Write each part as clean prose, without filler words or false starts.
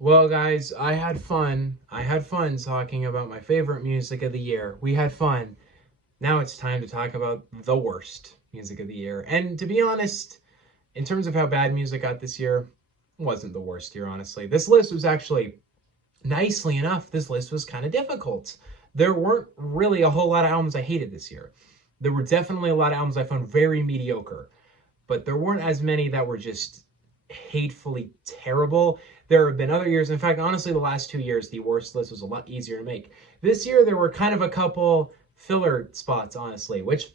Well, guys, I had fun. I had fun talking about my favorite music of the year. We had fun. Now it's time to talk about the worst music of the year. And to be honest, in terms of how bad music got this year, it wasn't the worst year, honestly. This list was actually, nicely enough, this list was kind of difficult. There weren't really a whole lot of albums I hated this year. There were definitely a lot of albums I found very mediocre, but there weren't as many that were just hatefully terrible. There have been other years. In fact, honestly, the last 2 years, the worst list was a lot easier to make. This year, there were kind of a couple filler spots, honestly, which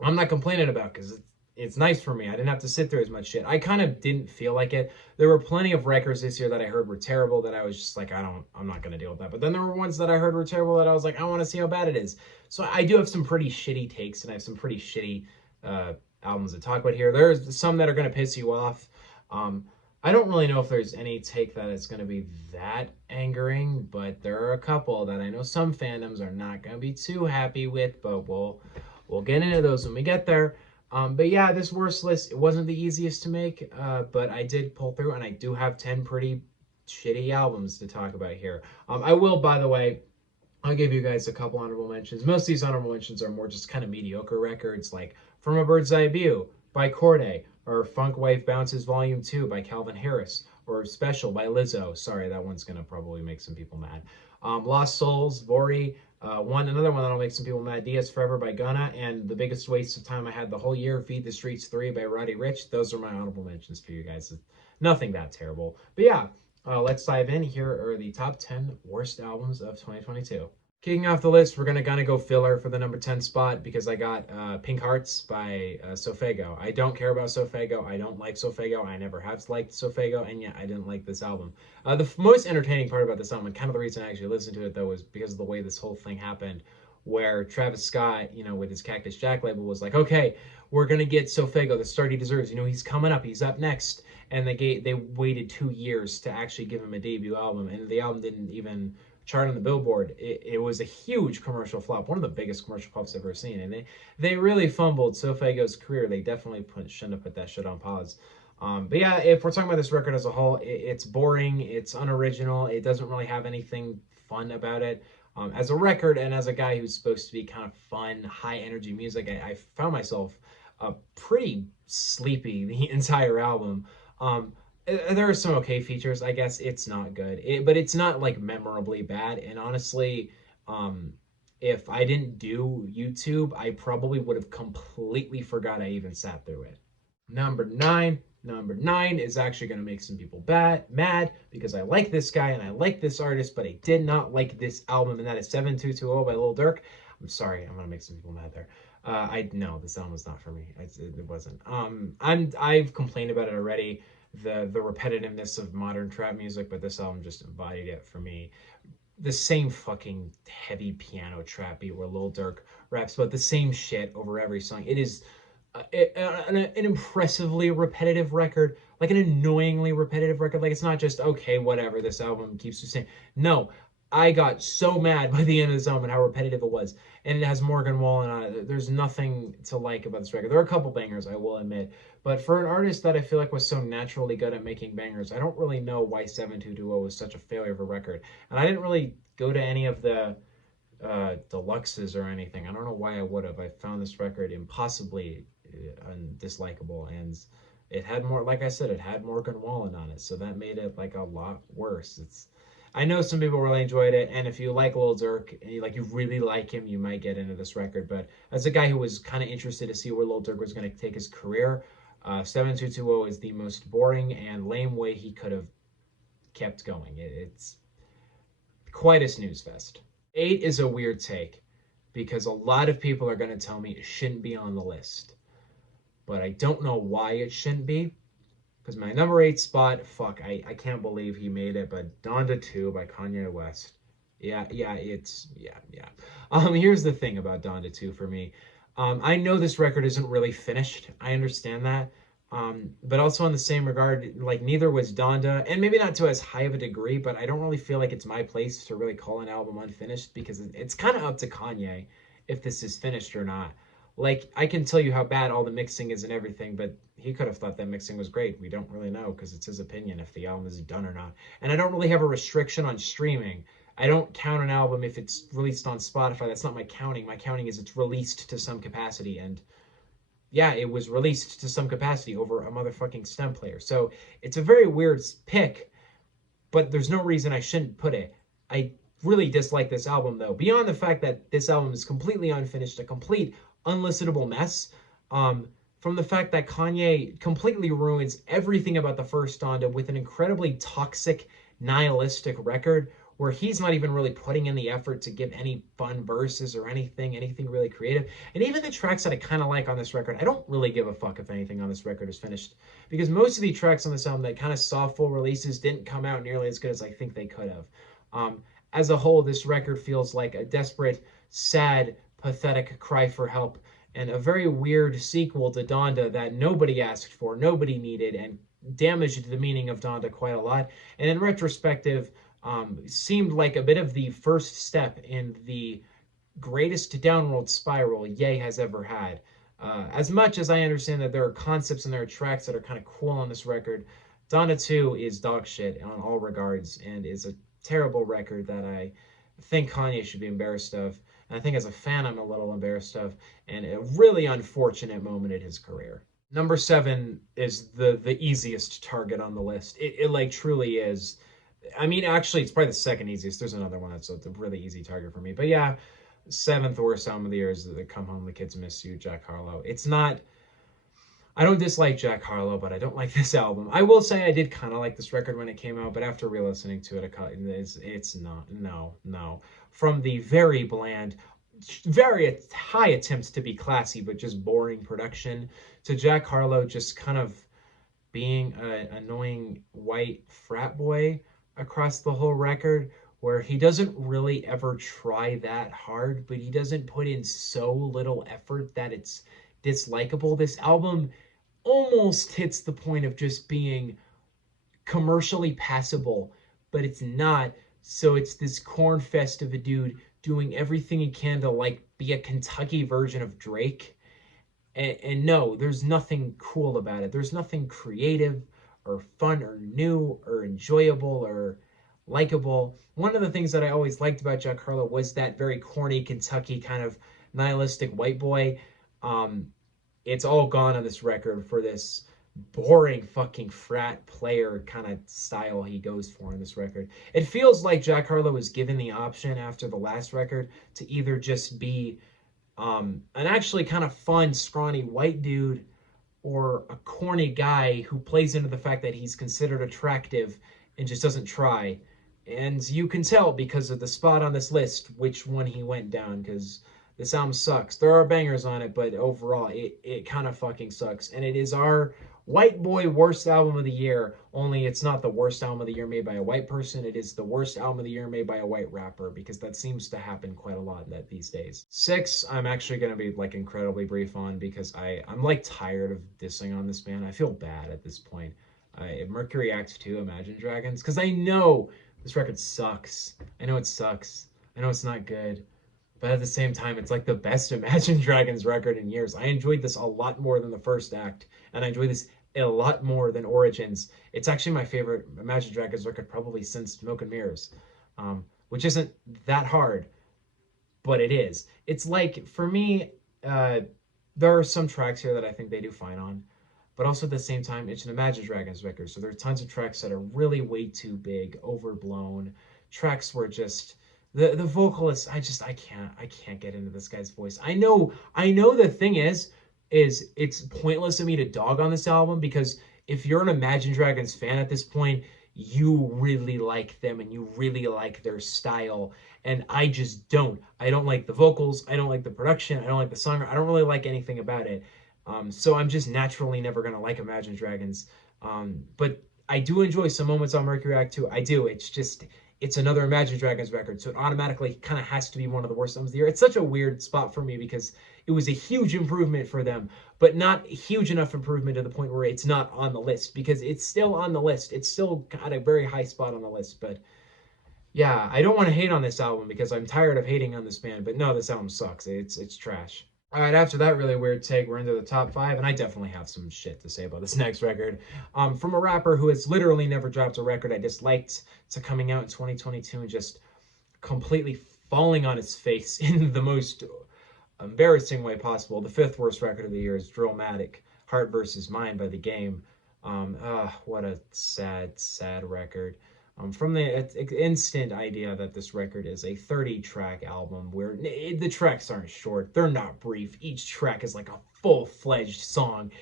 I'm not complaining about because it's nice for me. I didn't have to sit through as much shit. I kind of didn't feel like it. There were plenty of records this year that I heard were terrible that I was just like, I'm not going to deal with that. But then there were ones that I heard were terrible that I was like, I want to see how bad it is. So I do have some pretty shitty takes and I have some pretty shitty uh, albums to talk about here. There's some that are going to piss you off. Um, I don't really know if there's any take that is going to be that angering, but there are a couple that I know some fandoms are not going to be too happy with, but we'll get into those when we get there. But yeah, this worst list, it wasn't the easiest to make, but I did pull through, and I do have 10 pretty shitty albums to talk about here. I will, by the way, I'll give you guys a couple honorable mentions. Most of these honorable mentions are more just kind of mediocre records, like From a Bird's Eye View by Corday, or Funk Wife Bounces Volume 2 by Calvin Harris, or Special by Lizzo. Sorry, that one's going to probably make some people mad. Lost Souls, Vori, another one that'll make some people mad, Diaz Forever by Gunna, and the biggest waste of time I had the whole year, Feed the Streets 3 by Roddy Ricch. Those are my honorable mentions for you guys. Nothing that terrible. But yeah, let's dive in. Here are the top 10 worst albums of 2022. Kicking off the list, we're gonna go filler for the number 10 spot because I got Pink Hearts by Sofego. I don't care about Sofego. I don't like Sofego. I never have liked Sofego, and yet I didn't like this album. The most entertaining part about this album, and kind of the reason I actually listened to it though, was because of the way this whole thing happened, where Travis Scott, with his Cactus Jack label, was like, okay, we're gonna get Sofego the start he deserves. He's coming up. He's up next, and they waited 2 years to actually give him a debut album, and the album didn't even chart on the Billboard. It was a huge commercial flop, one of the biggest commercial flops I've ever seen, and they really fumbled Sofago's career. They definitely shouldn't have put that shit on pause. But yeah, if we're talking about this record as a whole, it's boring, it's unoriginal, it doesn't really have anything fun about it. As a record and as a guy who's supposed to be kind of fun, high energy music, I found myself pretty sleepy the entire album. There are some okay features. I guess it's not good, but it's not like memorably bad. And honestly, if I didn't do YouTube, I probably would have completely forgot I even sat through it. Number nine. Number nine is actually going to make some people mad because I like this guy and I like this artist, but I did not like this album, and that is 7220 by Lil Durk. I'm sorry, I'm going to make some people mad there. I no, this album was not for me. It wasn't. I've complained about it already, the repetitiveness of modern trap music, but this album just embodied it for me. The same fucking heavy piano trap beat where Lil Durk raps about the same shit over every song. It is an impressively repetitive record, like an annoyingly repetitive record. Like, it's not just, okay, whatever, this album keeps the same. No, I got so mad by the end of this album and how repetitive it was. And it has Morgan Wallen on it. There's nothing to like about this record. There are a couple bangers, I will admit. But for an artist that I feel like was so naturally good at making bangers, I don't really know why 7220 was such a failure of a record. And I didn't really go to any of the deluxes or anything. I don't know why I would have. I found this record impossibly dislikable, and it had more, like I said, it had Morgan Wallen on it, so that made it like a lot worse. I know some people really enjoyed it, and if you like Lil Durk and you really like him, you might get into this record. But as a guy who was kind of interested to see where Lil Durk was going to take his career, 7220 is the most boring and lame way he could have kept going. It's quite a snooze fest. 8 is a weird take because a lot of people are going to tell me it shouldn't be on the list, but I don't know why it shouldn't be. Because my number 8 spot, fuck, I can't believe he made it, but Donda 2 by Kanye West. Yeah. Here's the thing about Donda 2 for me. I know this record isn't really finished. I understand that. But also in the same regard, like, neither was Donda, and maybe not to as high of a degree, but I don't really feel like it's my place to really call an album unfinished because it's kind of up to Kanye if this is finished or not. Like, I can tell you how bad all the mixing is and everything, but he could have thought that mixing was great. We don't really know because it's his opinion if the album is done or not. And I don't really have a restriction on streaming. I don't count an album if it's released on Spotify. That's not my counting. My counting is it's released to some capacity. And yeah, it was released to some capacity over a motherfucking stem player. So it's a very weird pick, but there's no reason I shouldn't put it. I really dislike this album though. Beyond the fact that this album is completely unfinished, a complete unlistenable mess. From the fact that Kanye completely ruins everything about the first Donda with an incredibly toxic, nihilistic record where he's not even really putting in the effort to give any fun verses or anything really creative. And even the tracks that I kind of like on this record, I don't really give a fuck if anything on this record is finished because most of the tracks on this album that kind of saw full releases didn't come out nearly as good as I think they could have. As a whole, this record feels like a desperate, sad, pathetic cry for help and a very weird sequel to Donda that nobody asked for, nobody needed, and damaged the meaning of Donda quite a lot. And in retrospective, seemed like a bit of the first step in the greatest downward spiral Ye has ever had. As much as I understand that there are concepts and there are tracks that are kind of cool on this record, Donda 2 is dog shit on all regards and is a terrible record that I think Kanye should be embarrassed of. And I think as a fan, I'm a little embarrassed of, and a really unfortunate moment in his career. Number 7 is the easiest target on the list. It like truly is. I mean, actually, it's probably the second easiest. There's another one that's a really easy target for me. But yeah, seventh worst album of the year is the Come Home, the Kids Miss You, Jack Harlow. It's not. I don't dislike Jack Harlow, but I don't like this album. I will say I did kind of like this record when it came out, but after re-listening to it, it's not. No. From the very bland, very high attempts to be classy, but just boring production, to Jack Harlow just kind of being an annoying white frat boy across the whole record, where he doesn't really ever try that hard, but he doesn't put in so little effort that it's dislikable. This album almost hits the point of just being commercially passable, but it's not. So it's this corn fest of a dude doing everything he can to like be a Kentucky version of Drake. And no, there's nothing cool about it. There's nothing creative or fun or new or enjoyable or likable. One of the things that I always liked about Jack Harlow was that very corny Kentucky kind of nihilistic white boy. It's all gone on this record for this boring fucking frat player kind of style he goes for in this record. It feels like Jack Harlow was given the option after the last record to either just be an actually kind of fun, scrawny white dude or a corny guy who plays into the fact that he's considered attractive and just doesn't try. And you can tell because of the spot on this list which one he went down, because this album sucks. There are bangers on it, but overall, it kind of fucking sucks. And it is our white boy worst album of the year, only it's not the worst album of the year made by a white person. It is the worst album of the year made by a white rapper, because that seems to happen quite a lot these days. 6, I'm actually going to be like incredibly brief on, because I'm like tired of dissing on this band. I feel bad at this point. Mercury Act 2, Imagine Dragons, because I know this record sucks. I know it sucks. I know it's not good. But at the same time, it's like the best Imagine Dragons record in years. I enjoyed this a lot more than the first act, and I enjoy this a lot more than Origins. It's actually my favorite Imagine Dragons record probably since Smoke and Mirrors, which isn't that hard, but it is. It's like, for me, there are some tracks here that I think they do fine on, but also at the same time, it's an Imagine Dragons record, so there are tons of tracks that are really way too big, overblown, tracks where just the vocalist, I can't get into this guy's voice. I know the thing is it's pointless of me to dog on this album, because if you're an Imagine Dragons fan at this point, you really like them and you really like their style, and I just don't. I don't like the vocals, I don't like the production, I don't like the song, I don't really like anything about it. So I'm just naturally never gonna like Imagine Dragons. But I do enjoy some moments on Mercury Act 2. I do. It's another Imagine Dragons record, so it automatically kind of has to be one of the worst albums of the year. It's such a weird spot for me because it was a huge improvement for them, but not huge enough improvement to the point where it's not on the list, because it's still on the list. It's still got a very high spot on the list, but yeah, I don't want to hate on this album because I'm tired of hating on this band, but no, this album sucks. It's trash. All right, after that really weird take, we're into the top five, and I definitely have some shit to say about this next record. From a rapper who has literally never dropped a record I disliked to coming out in 2022 and just completely falling on its face in the most embarrassing way possible. The fifth worst record of the year is Drillmatic, Heart versus Mind by The Game. What a sad, sad record. From the instant idea that this record is a 30-track album where the tracks aren't short, they're not brief. Each track is like a full-fledged song.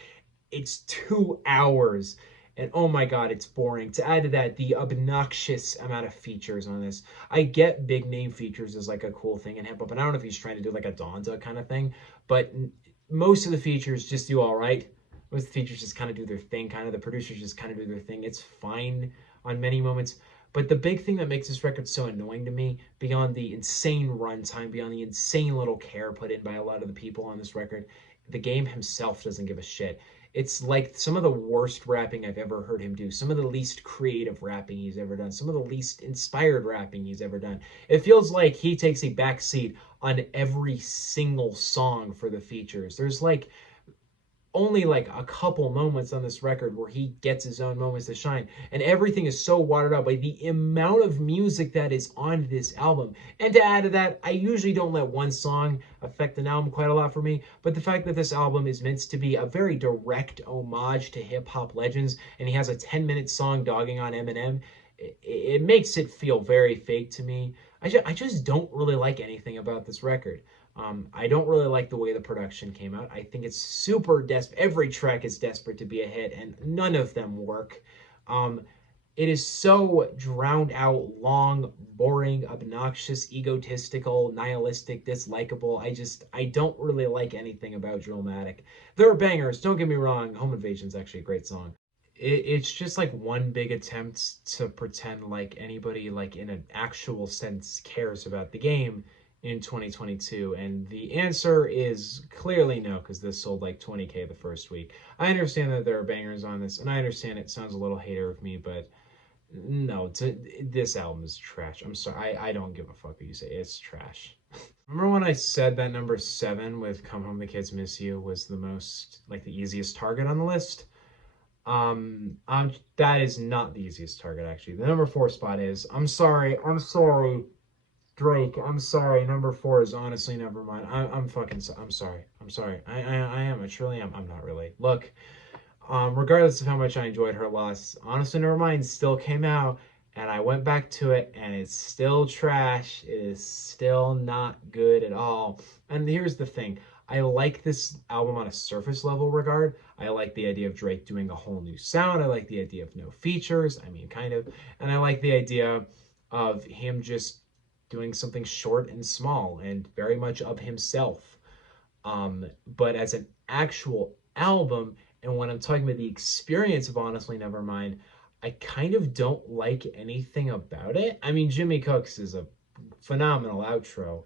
It's 2 hours. And oh my god, it's boring. To add to that, the obnoxious amount of features on this. I get big name features is like a cool thing in hip hop, and I don't know if he's trying to do like a Donda kind of thing, but most of the features just do all right. Most of the features just kind of do their thing, kind of the producers just kind of do their thing. It's fine on many moments. But the big thing that makes this record so annoying to me, beyond the insane runtime, beyond the insane little care put in by a lot of the people on this record, the game himself doesn't give a shit. It's like some of the worst rapping I've ever heard him do, some of the least creative rapping he's ever done, some of the least inspired rapping he's ever done. It feels like he takes a backseat on every single song for the features. There's like only like a couple moments on this record where he gets his own moments to shine, and everything is so watered out by the amount of music that is on this album. And to add to that, I usually don't let one song affect an album quite a lot for me, but the fact that this album is meant to be a very direct homage to hip-hop legends, and he has a 10-minute song dogging on Eminem, it makes it feel very fake to me. I just don't really like anything about this record. I don't really like the way the production came out. I think it's super desperate. Every track is desperate to be a hit, and none of them work. Um, it is so drowned out, long, boring, obnoxious, egotistical, nihilistic, dislikable. I don't really like anything about Drillmatic. There are bangers, don't get me wrong. Home Invasion is actually a great song. It's just like one big attempt to pretend like anybody like in an actual sense cares about the game in 2022, and the answer is clearly no, because this sold like 20K the first week. I understand that there are bangers on this, and I understand it sounds a little hater of me, but no, this album is trash. I'm sorry, I don't give a fuck what you say. It's trash. Remember when I said that number 7 with Come Home the Kids Miss You was the most like the easiest target on the list? That is not the easiest target actually. The number 4 spot is, I'm sorry, Drake. I'm sorry. Number 4 is honestly never mind. I'm fucking. I'm sorry. I'm sorry. I am. I truly am. I'm not really. Look, regardless of how much I enjoyed her loss, honestly never mind still came out, and I went back to it, and it's still trash. It is still not good at all. And here's the thing. I like this album on a surface level regard. I like the idea of Drake doing a whole new sound. I like the idea of no features. I mean, kind of. And I like the idea of him just doing something short and small and very much of himself. But as an actual album, and when I'm talking about the experience of Honestly Nevermind, I kind of don't like anything about it. I mean, Jimmy Cooks is a phenomenal outro,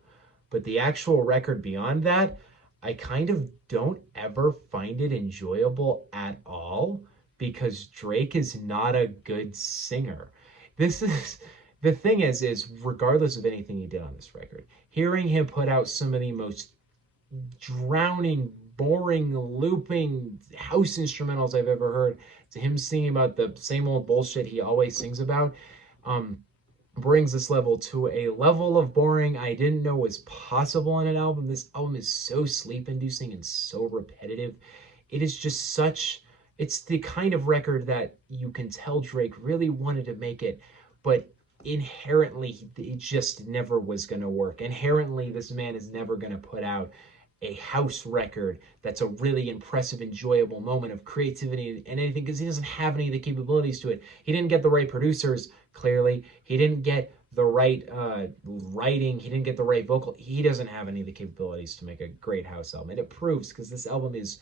but the actual record beyond that, I kind of don't ever find it enjoyable at all because Drake is not a good singer. This is the thing is regardless of anything he did on this record, hearing him put out some of the most drowning, boring, looping house instrumentals I've ever heard, to him singing about the same old bullshit he always sings about, um, brings this level to a level of boring I didn't know was possible in an album. This album is so sleep inducing and so repetitive. It is just such, it's the kind of record that you can tell Drake really wanted to make it, but inherently it just never was going to work. Inherently, this man is never going to put out a house record that's a really impressive, enjoyable moment of creativity and anything, because he doesn't have any of the capabilities to it. He didn't get the right producers, clearly. He didn't get the right writing. He didn't get the right vocal. He doesn't have any of the capabilities to make a great house album. And it proves, because this album is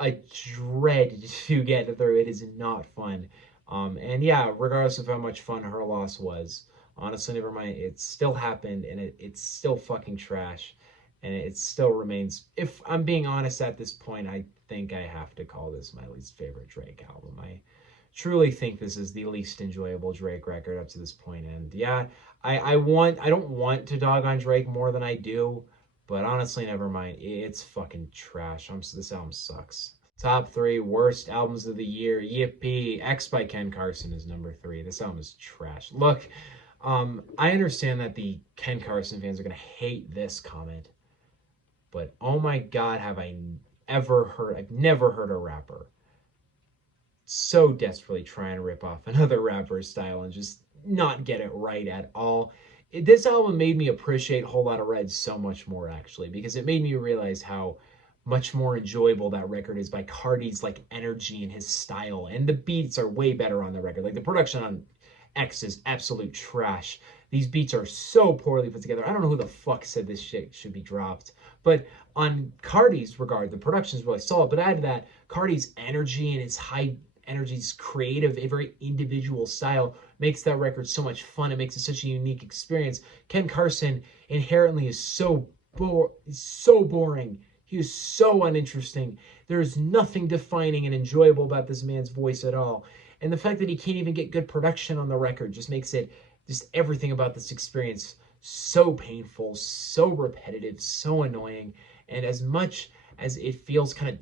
a dread to get through. It is not fun. And yeah, regardless of how much fun her loss was, honestly, never mind. It still happened, and it's still fucking trash, and it still remains. If I'm being honest at this point, I think I have to call this my least favorite Drake album. I truly think this is the least enjoyable Drake record up to this point. And yeah, I don't want to dog on Drake more than I do, But honestly, never mind. It's fucking trash. This album sucks. Top three worst albums of the year. Yippee! X by Ken Carson is number three. This album is trash. Look, I understand that the Ken Carson fans are gonna hate this comment, but oh my god, have I ever heard? I've never heard a rapper so desperately trying to rip off another rapper's style and just not get it right at all. This album made me appreciate Whole Lotta Red so much more, actually, because it made me realize how much more enjoyable that record is by Cardi's like energy and his style, and the beats are way better on the record. Like the production on X is absolute trash. These beats are so poorly put together. I don't know who the fuck said this shit should be dropped. But on Cardi's regard, the production is really solid. But add to that, Cardi's energy and his high energy's creative, a very individual style makes that record so much fun. It makes it such a unique experience. Ken Carson inherently is so boring. He is so uninteresting. There is nothing defining and enjoyable about this man's voice at all. And the fact that he can't even get good production on the record just makes it just everything about this experience so painful, so repetitive, so annoying. And as much as it feels kind of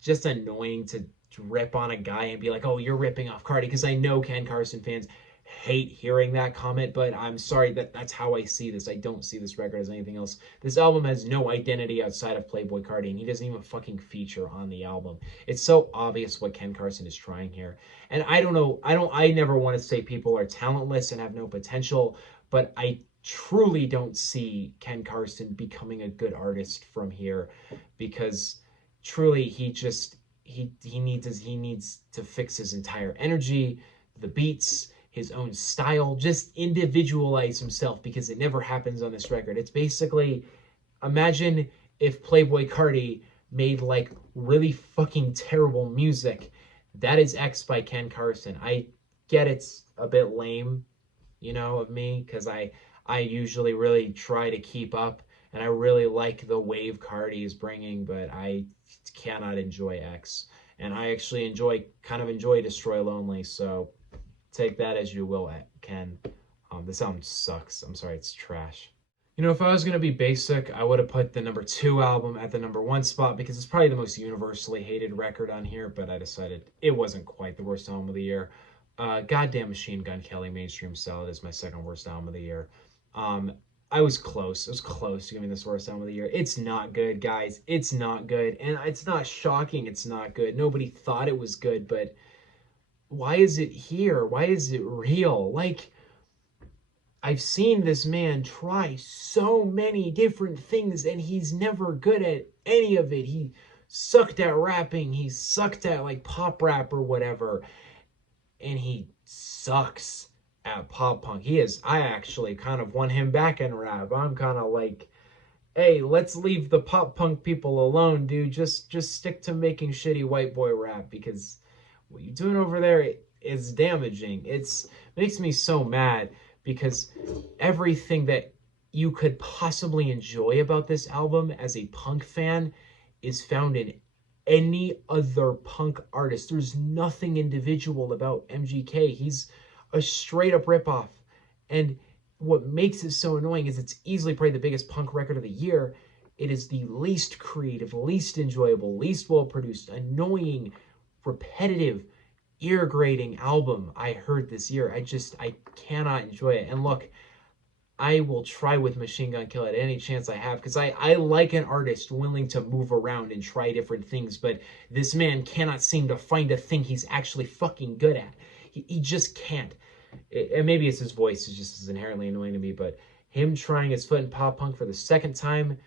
just annoying to rip on a guy and be like, oh, you're ripping off Cardi, because I know Ken Carson fans hate hearing that comment, but I'm sorry that's how I see this. I don't see this record as anything else. This album has no identity outside of Playboy Cardi, and he doesn't even fucking feature on the album. It's so obvious what Ken Carson is trying here. And I don't know, I never want to say people are talentless and have no potential, but I truly don't see Ken Carson becoming a good artist from here, because truly he needs to fix his entire energy, the beats, his own style, just individualize himself, because it never happens on this record. It's basically, imagine if Playboy Cardi made like really fucking terrible music. That is X by Ken Carson. I get it's a bit lame, of me, because I usually really try to keep up, and I really like the wave Cardi is bringing, but I cannot enjoy X. And I actually kind of enjoy Destroy Lonely, so take that as you will, Ken. This album sucks. I'm sorry, it's trash. If I was going to be basic, I would have put the number two album at the number one spot, because it's probably the most universally hated record on here, but I decided it wasn't quite the worst album of the year. Goddamn Machine Gun Kelly, Mainstream Salad is my second worst album of the year. I was close. It was close to giving this worst album of the year. It's not good, guys. It's not good. And it's not shocking it's not good. Nobody thought it was good, but why is it here? Why is it real? Like, I've seen this man try so many different things, and he's never good at any of it. He sucked at rapping. He sucked at like pop rap or whatever. And he sucks at pop punk. I actually kind of want him back in rap. I'm kind of like, hey, let's leave the pop punk people alone, dude. Just stick to making shitty white boy rap, because what you're doing over there is damaging. It's makes me so mad, because everything that you could possibly enjoy about this album as a punk fan is found in any other punk artist. There's nothing individual about MGK. He's a straight up ripoff. And what makes it so annoying is it's easily probably the biggest punk record of the year. It is the least creative, least enjoyable, least well produced, annoying, repetitive, ear grating album I heard this year. I cannot enjoy it. And look, I will try with Machine Gun Kelly at any chance I have, because I like an artist willing to move around and try different things, but this man cannot seem to find a thing he's actually fucking good at. He just can't. And maybe it's his voice is just as inherently annoying to me, but him trying his foot in pop punk for the second time,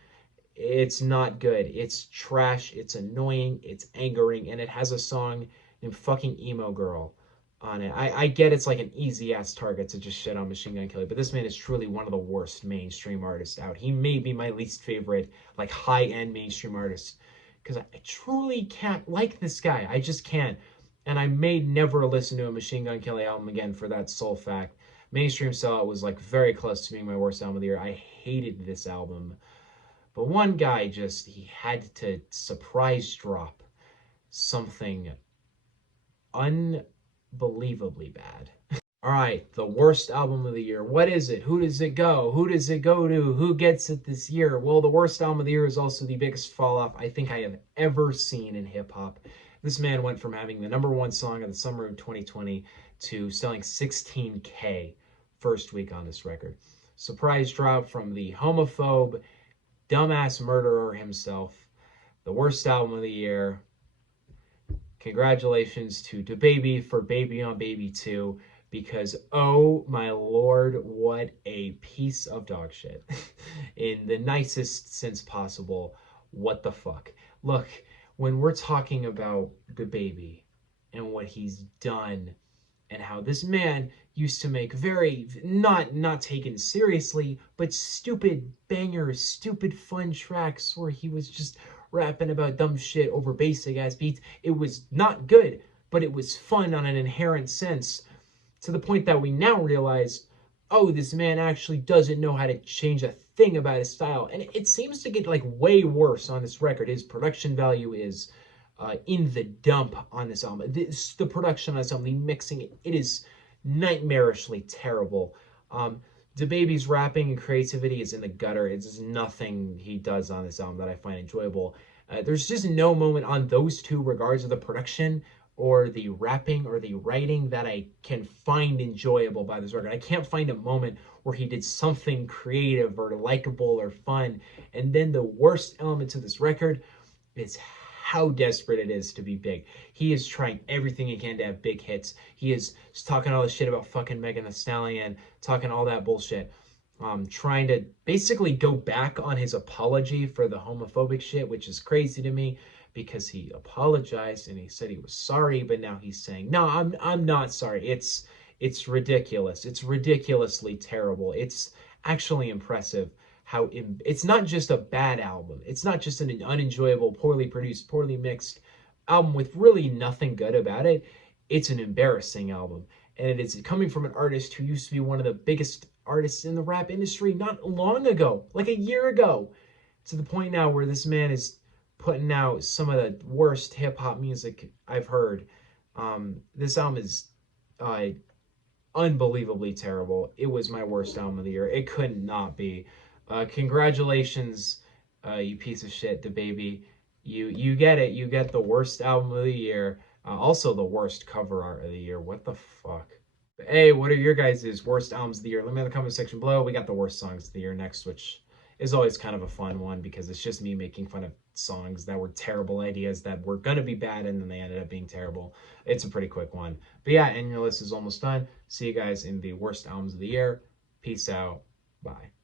it's not good. It's trash, it's annoying, it's angering, and it has a song named fucking Emo Girl on it. I get it's like an easy ass target to just shit on Machine Gun Kelly, but this man is truly one of the worst mainstream artists out. He may be my least favorite, like high end mainstream artist, because I truly can't like this guy. I just can't. And I may never listen to a Machine Gun Kelly album again for that sole fact. Mainstream Sellout was like very close to being my worst album of the year. I hated this album. But one guy he had to surprise drop something unbelievably bad. All right, the worst album of the year. What is it? Who does it go? Who does it go to? Who gets it this year? Well, the worst album of the year is also the biggest fall off I think I have ever seen in hip hop. This man went from having the number one song of the summer of 2020 to selling 16K first week on this record. Surprise drop from the homophobe, dumbass murderer himself. The worst album of the year. Congratulations to DaBaby for Baby on Baby 2, because oh my lord, what a piece of dog shit. In the nicest sense possible. What the fuck? Look, when we're talking about DaBaby and what he's done and how this man used to make very not taken seriously, but stupid bangers, stupid fun tracks where he was just rapping about dumb shit over basic ass beats. It was not good, but it was fun on an inherent sense, to the point that we now realize, oh, this man actually doesn't know how to change a thing about his style. And it seems to get like way worse on this record. His production value is in the dump on this album. The production on this album, the mixing, it is nightmarishly terrible. DaBaby's rapping and creativity is in the gutter. It's nothing he does on this album that I find enjoyable. There's just no moment on those two regards of the production or the rapping or the writing that I can find enjoyable by this record. I can't find a moment where he did something creative or likable or fun. And then the worst element to this record is how desperate it is to be big. He is trying everything he can to have big hits. He is talking all this shit about fucking Megan Thee Stallion, talking all that bullshit. Trying to basically go back on his apology for the homophobic shit, which is crazy to me because he apologized and he said he was sorry, but now he's saying, no, I'm not sorry. It's ridiculous. It's ridiculously terrible. It's actually impressive how it's not just a bad album. It's not just an unenjoyable, poorly produced, poorly mixed album with really nothing good about it. It's an embarrassing album. And it is coming from an artist who used to be one of the biggest artists in the rap industry not long ago, like a year ago, to the point now where this man is putting out some of the worst hip hop music I've heard. This album is unbelievably terrible. It was my worst album of the year. It could not be. Congratulations, you piece of shit, DaBaby. You get it. You get the worst album of the year. Also the worst cover art of the year. What the fuck? Hey, what are your guys' worst albums of the year? Let me know in the comment section below. We got the worst songs of the year next, which is always kind of a fun one because it's just me making fun of songs that were terrible ideas that were gonna be bad and then they ended up being terrible. It's a pretty quick one. But yeah, and your list is almost done. See you guys in the worst albums of the year. Peace out. Bye.